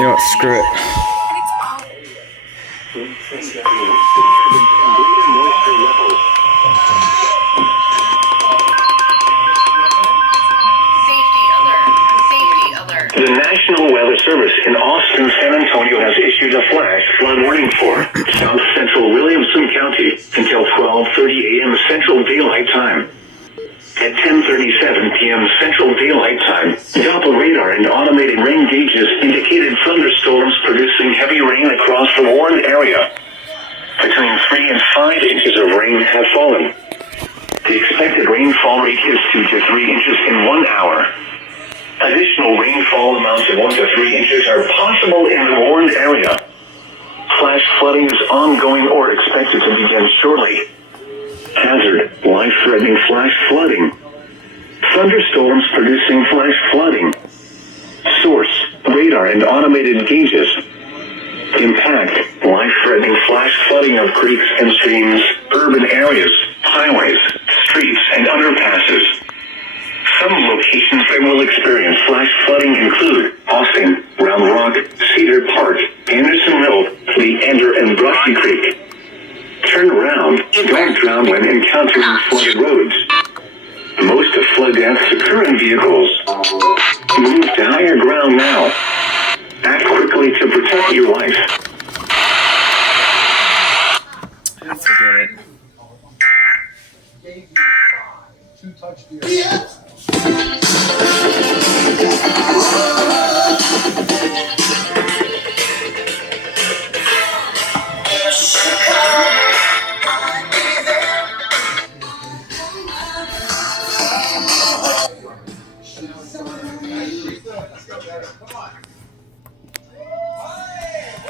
You know what? Screw it. The National Weather Service in Austin, San Antonio has issued a flash flood warning for South Central Williamson County until 12:30 a.m. Central Daylight Time. At 10:37 p.m. Central Daylight Time, Doppler radar and automated rain gauges indicated thunderstorms producing heavy rain across the warned area. Between 3 and 5 inches of rain have fallen. The expected rainfall rate is 2 to 3 inches in 1 hour. Additional rainfall amounts of 1 to 3 inches are possible in the warned area. Flash flooding is ongoing or expected to begin shortly. Hazard, life-threatening flash flooding. Thunderstorms producing flash flooding. Source, radar and automated gauges. Impact, life-threatening flash flooding of creeks and streams, urban areas, highways, streets, and underpasses. Some locations that will experience flash flooding include Austin, Round Rock, Cedar Park, Andersonville, Leander, and Brushy Creek. Turn around, don't drown when encountering flooded roads. Most of flood deaths occur in vehicles. Move to higher ground now. Act quickly to protect your life. Forget it. EAS. Come on.